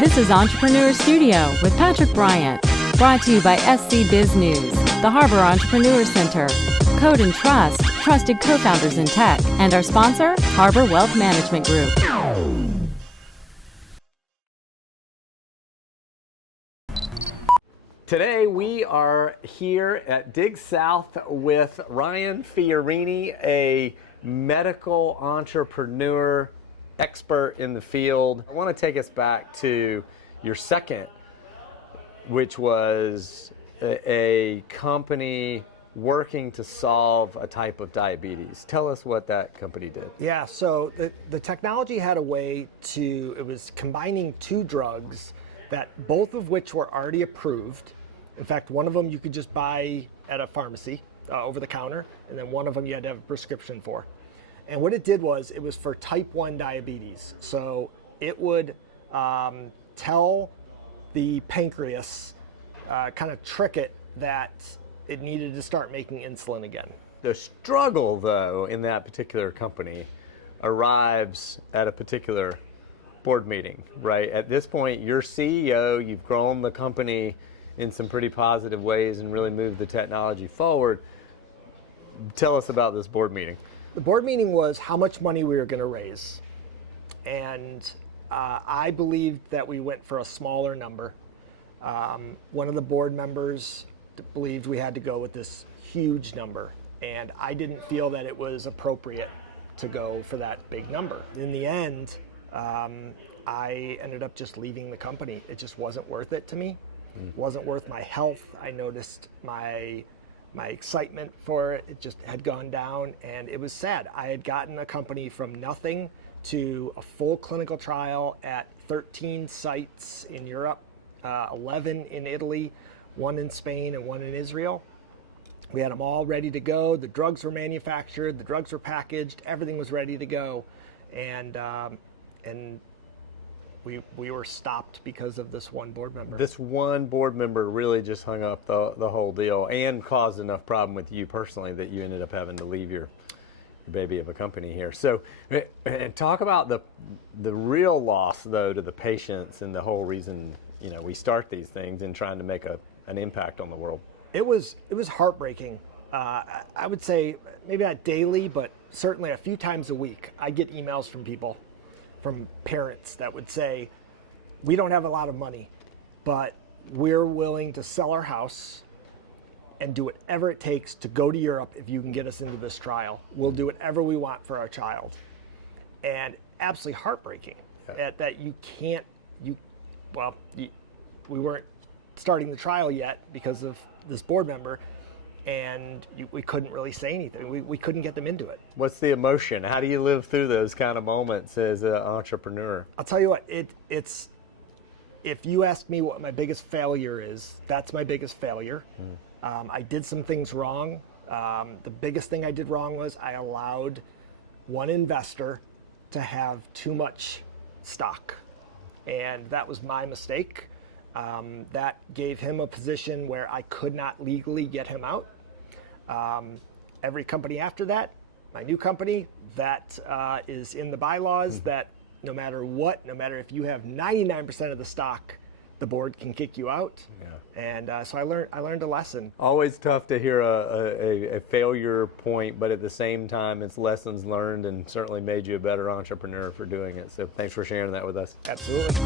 This is Entrepreneur Studio with Patrick Bryant, brought to you by SC Biz News, the Harbor Entrepreneur Center, Code and Trust, trusted co-founders in tech, and our sponsor, Harbor Wealth Management Group. Today we are here at Dig South with Ryan Fiorini, a medical entrepreneur, expert in the field. I want to take us back to your second, which was a company working to solve a type of diabetes. Tell us what that company did. Yeah, so the technology had a way to, it was combining two drugs that both of which were already approved. In fact, one of them you could just buy at a pharmacy over the counter, and then one of them you had to have a prescription for. And what it did was, it was for type 1 diabetes. So it would tell the pancreas, kind of trick it that it needed to start making insulin again. The struggle, though, in that particular company arrives at a particular board meeting, right? At this point, you're CEO, you've grown the company in some pretty positive ways and really moved the technology forward. Tell us about this board meeting. The board meeting was how much money we were going to raise. And I believed that we went for a smaller number. One of the board members believed we had to go with this huge number. And I didn't feel that it was appropriate to go for that big number. In the end, I ended up just leaving the company. It just wasn't worth it to me. It wasn't worth my health. I noticed my excitement for it, it just had gone down, and it was sad. I had gotten a company from nothing to a full clinical trial at 13 sites in Europe, 11 in Italy, 1 in Spain, and 1 in Israel. We had them all ready to go. The drugs were manufactured, the drugs were packaged, everything was ready to go, and we were stopped because of this one board member. This one board member really just hung up the whole deal and caused enough problem with you personally that you ended up having to leave your baby of a company here. So talk about the real loss, though, to the patients and the whole reason, you know, we start these things and trying to make an impact on the world. It was heartbreaking. I would say maybe not daily, but certainly a few times a week. I get emails from people, from parents that would say, we don't have a lot of money, but we're willing to sell our house and do whatever it takes to go to Europe if you can get us into this trial. We'll do whatever we want for our child. And absolutely heartbreaking that you can't, we weren't starting the trial yet because of this board member, and we couldn't really say anything. We couldn't get them into it. What's the emotion? How do you live through those kind of moments as an entrepreneur? I'll tell you what, it's if you ask me what my biggest failure is, that's my biggest failure. I did some things wrong. The biggest thing I did wrong was I allowed one investor to have too much stock, and that was my mistake. That gave him a position where I could not legally get him out. Every company after that, my new company, that is in the bylaws that no matter what, no matter if you have 99% of the stock, the board can kick you out. And so I learned a lesson. Always tough to hear a failure point, but at the same time, it's lessons learned and certainly made you a better entrepreneur for doing it. So thanks for sharing that with us. Absolutely.